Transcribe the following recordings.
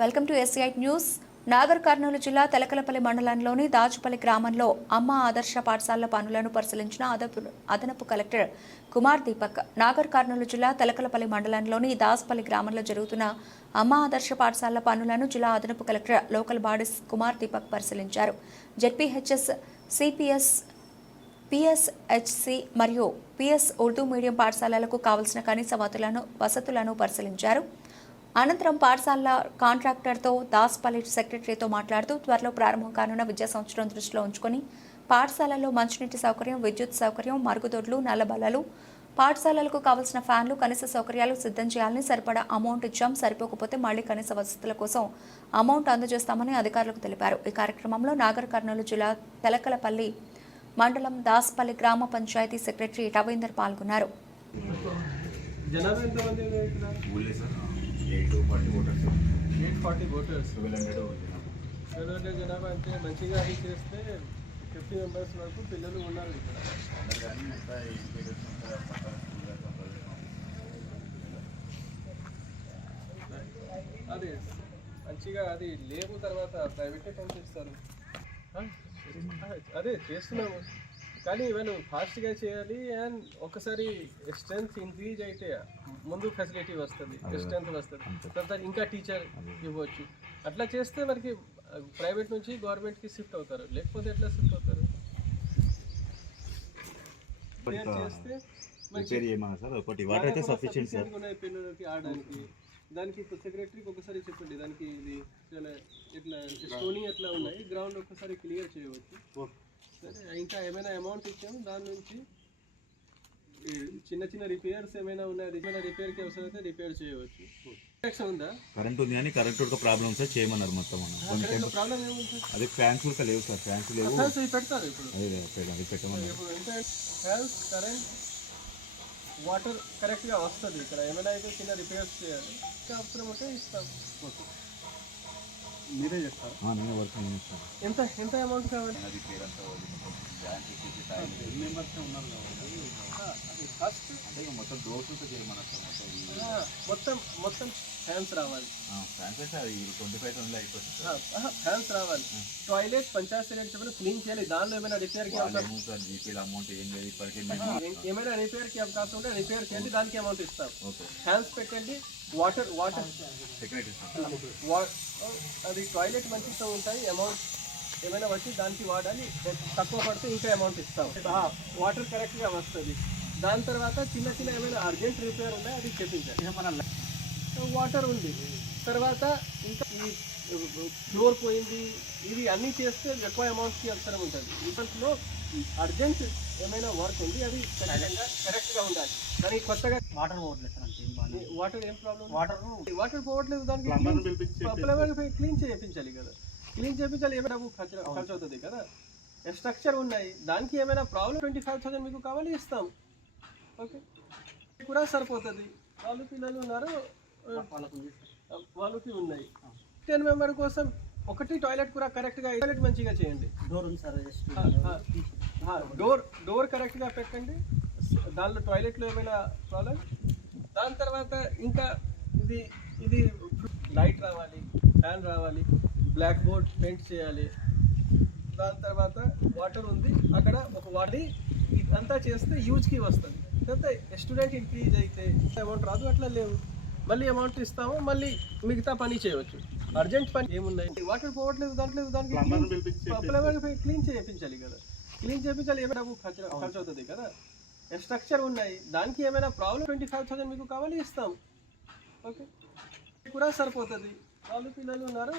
Welcome to ఎస్ఐట్ news. Nagar Kurnool జిల్లా తెలకలపల్లి మండలంలోని దాచుపల్లి గ్రామంలో అమ్మ ఆదర్శ పాఠశాల పనులను పరిశీలించిన అదపు అదనపు కలెక్టర్ కుమార్ దీపక్ నాగర్ కర్నూలు జిల్లా తెలకలపల్లి మండలంలోని దాసుపల్లి గ్రామంలో జరుగుతున్న అమ్మ ఆదర్శ పాఠశాల పనులను జిల్లా అదనపు collector local bodies Kumar Deepak పరిశీలించారు. జెడ్పీహెచ్ఎస్ సిపిఎస్ పిఎస్హెచ్సి మరియు పిఎస్ ఉర్దూ మీడియం పాఠశాలలకు కావలసిన కనీస వసతులను వసతులను పరిశీలించారు. అనంతరం పాఠశాల కాంట్రాక్టర్తో దాస్పల్లి సెక్రటరీతో మాట్లాడుతూ త్వరలో ప్రారంభం కానున్న విద్యా సంవత్సరం దృష్టిలో ఉంచుకొని పాఠశాలల్లో మంచినీటి సౌకర్యం విద్యుత్ సౌకర్యం మరుగుదొడ్లు నల్లబల్లలు పాఠశాలలకు కావలసిన ఫ్యాన్లు కనీస సౌకర్యాలు సిద్ధం చేయాలని సరిపడా అమౌంట్ ఇచ్చాం. సరిపోకపోతే మళ్ళీ కనీస వసతుల కోసం అమౌంట్ అందజేస్తామని అధికారులకు తెలిపారు. ఈ కార్యక్రమంలో నాగర్ కర్నూలు జిల్లా తెలకలపల్లి మండలం దాస్పల్లి గ్రామ పంచాయతీ సెక్రటరీ రవీందర్ పాల్గొన్నారు. Eight forty voters eight forty voters twelve hundred జనాభా అంటే మంచిగా అది చేస్తే ఫిఫ్టీ మెంబర్స్ వరకు పిల్లలు ఉన్నారు ఇక్కడ. అది మంచిగా అది లేవు తర్వాత ప్రైవేటే పంపిస్తారు. ఆ, అదే చేస్తున్నాము. కానీ ఇవన్నీ ఫాస్ట్గా చేయాలి అండ్ ఒకసారి స్ట్రెంత్ ఇంక్రీజ్ అయితే ముందు ఫెసిలిటీ వస్తుంది స్ట్రెంత్ వస్తుంది. తర్వాత ఇంకా టీచర్ ఇవ్వచ్చు. అట్లా చేస్తే మనకి ప్రైవేట్ నుంచి గవర్నమెంట్కి షిఫ్ట్ అవుతారు. లేకపోతే ఎట్లా షిఫ్ట్ అవుతారు? చేస్తే మంచి రిపేర్ చేయమన్నా సార్? ఒకటి వాటర్ అయితే సఫిషియెంట్ సార్. Sufficient ఉన్నాయి పిల్లలకి ఆడడానికి. దానికి ఇప్పుడు సెక్రటరీకి ఒకసారి చెప్పండి. దానికి ఇది ఇట్లా స్టోనీ అట్లా ఉన్నాయి? గ్రౌండ్ ఒకసారి క్లియర్ చేయవచ్చు. ఇంకా ఏమైనా అమౌంట్ ఇచ్చాము దాని నుంచి చిన్న చిన్న రిపేర్స్ ఏమైనా ఉన్నాయి చిన్న రిపేర్కి అవసరమైతే రిపేర్ చేయవచ్చు. ఉందా? కరెంట్ ఉంది కానీ కరెంట్ ఒక ప్రాబ్లం సార్ చేయమన్నారు మొత్తం ప్రాబ్లం ఏముంటుంది అదే ఫ్యాన్స్ కూడా లేవు సార్ ఫ్యాన్స్ లేవు. పెడతారు ఇప్పుడు. అదే పెట్టమన్నారు. కరెంట్ వాటర్ కరెక్ట్గా వస్తుంది. ఇక్కడ ఏమైనా అయితే చిన్న రిపేర్స్ చేయాలి. ఇంకా అవసరం ఉంటే ఇస్తాం. మీరే చెప్తారు ఆ, నేను వర్క్ నేను ఇస్తాను ఎంత ఎంత అమౌంట్ కావాలి? అది పేరంతా టైం మెంబర్స్ ఉన్నారు ఫస్ట్ అంటే ఇక మొత్తం డోర్స్ మొత్తం మొత్తం మొత్తం ఫ్యాన్స్ రావాలి. ఫ్యాన్స్ అది ట్వంటీ ఫైవ్ థౌసండ్ అయిపోతుంది ఫ్యాన్స్ రావాలి. టాయిలెట్ పంచాయతీ చెప్పిన క్లీన్ చేయాలి. దానిలో ఏమైనా అవకాశం జీపీల అమౌంట్ ఏం లేదు. ఇప్పటికే మేము ఏ- ఏమైనా రిపేర్కి అవకాశం ఉంటే రిపేర్ చేయండి. దానికి అమౌంట్ ఇస్తాం. ఓకే. ఫ్యాన్స్ పెట్టండి. Water water. సెక్రటరీ సార్ వా- అది టాయిలెట్ మంచిగా ఉంటాయి. అమౌంట్ ఏమైనా వచ్చి దానికి వాడాలి. తక్కువ పడితే ఇంకా అమౌంట్ ఇస్తాం. వాటర్ కరెక్ట్గా వస్తుంది. దాని తర్వాత చిన్న చిన్న ఏమైనా అర్జెంట్ రిపేర్ ఉన్నాయి అది చెప్పించాలి. వాటర్ ఉంది. తర్వాత ఇంకా ఈ ఫ్లోర్ పోయింది. ఇవి అన్నీ చేస్తే ఎక్కువ అమౌంట్కి అవసరం ఉంటుంది. ఇవంట్లో అర్జెంట్ ఏమైనా వర్క్ ఉంది? అది కరెక్ట్గా ఉండాలి. కానీ కొత్తగా వాటర్ పోవట్లేదు వాటర్ ఏం ప్రాబ్లం వాటర్ వాటర్ పోవట్లేదు దానికి క్లీన్ చేయించాలి కదా. క్లీన్ చేయించాలి ఏమైనా ఖర్చు ఖర్చు అవుతుంది కదా. స్ట్రక్చర్ ఉన్నాయి? దానికి ఏమైనా ప్రాబ్లం ట్వంటీ ఫైవ్ థౌసండ్ మీకు కావాలి ఇస్తాం. ఓకే కూడా సరిపోతుంది. వాళ్ళు పిల్లలు ఉన్నారు. వాళ్ళకు ఉన్నాయి. టెన్ మెంబర్ కోసం ఒకటి టాయిలెట్ కూడా కరెక్ట్గా టాయిలెట్ మంచిగా చేయండి. డోర్ ఉంది సార్ డోర్ డోర్ కరెక్ట్గా పెట్టండి. దానిలో టాయిలెట్లో ఏమైనా ప్రాబ్లం దాని తర్వాత ఇంకా ఇది ఇది లైట్ రావాలి ఫ్యాన్ రావాలి బ్లాక్ బోర్డ్ పెయింట్ చేయాలి. దాని తర్వాత వాటర్ ఉంది. అక్కడ ఒక వాడి ఇదంతా చేస్తే యూజ్కి వస్తుంది. తర్వాత స్టూడెంట్ ఇంక్రీజ్ అయితే అమౌంట్ రాదు అట్లా లేవు. మళ్ళీ అమౌంట్ ఇస్తాము మళ్ళీ మిగతా పని చేయవచ్చు. అర్జెంట్ పని ఏమున్నాయి? వాటర్ పోవట్లేదు దాంట్లో దానికి క్లీన్ చేయించాలి కదా. క్లీన్ చేయించాలి ఏమైనా ఖర్చు ఖర్చు అవుతుంది కదా. స్ట్రక్చర్ ఉన్నాయి దానికి ఏమైనా ప్రాబ్లం? ట్వంటీ ఫైవ్ థౌసండ్ మీకు కావాలి ఇస్తాం. ఓకే? కూడా సరిపోతుంది. వాళ్ళు పిల్లలు ఉన్నారు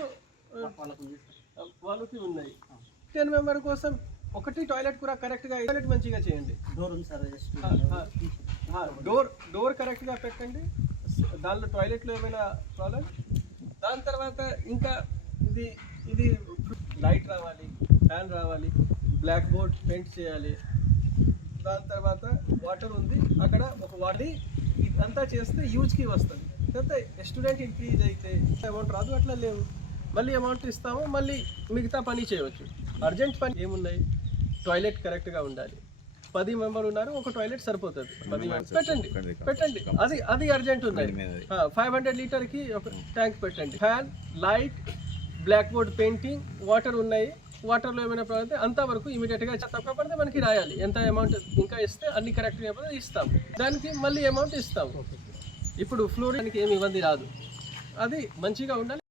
వాళ్ళకు ఉన్నాయి. టెన్ మెంబర్ కోసం ఒకటి టాయిలెట్ కూడా కరెక్ట్గా టాయిలెట్ మంచిగా చేయండి. డోర్ ఉంది సార్ డోర్ డోర్ కరెక్ట్గా పెట్టండి. దానిలో టాయిలెట్లో ఏమైనా ప్రాబ్లం? దాని తర్వాత ఇంకా ఇది ఇది లైట్ రావాలి ఫ్యాన్ రావాలి. బ్లాక్ బోర్డ్ పెయింట్ చేయాలి. దాని తర్వాత వాటర్ ఉంది. అక్కడ ఒక వాడి ఇదంతా చేస్తే యూజ్కి వస్తుంది. తర్వాత స్టూడెంట్ ఇంక్రీజ్ అయితే అమౌంట్ రాదు అట్లా లేవు. మళ్ళీ అమౌంట్ ఇస్తాము మళ్ళీ మిగతా పని చేయవచ్చు. అర్జెంట్ పని ఏమున్నాయి? టాయిలెట్ కరెక్ట్గా ఉండాలి. పది మెంబర్ ఉన్నారు ఒక టాయిలెట్ సరిపోతుంది. పది. పెట్టండి పెట్టండి. అది అది అర్జెంట్ ఉన్నాయి ఫైవ్ హండ్రెడ్ లీటర్కి ఒక ట్యాంక్ పెట్టండి. Fan light black board painting water ఉన్నాయి. వాటర్లో ఏమైనా ప్రాబ్లం అయితే అంతవరకు ఇమీడియట్గా తక్కువ పడితే మనకి రాయాలి. ఎంత అమౌంట్ ఇంకా ఇస్తే అన్ని కరెక్ట్ అయిపోతే ఇస్తాం. దానికి మళ్ళీ అమౌంట్ ఇస్తాం. ఇప్పుడు ఫ్లోరింగ్ ఏమి ఇబ్బంది రాదు. అది మంచిగా ఉండాలి.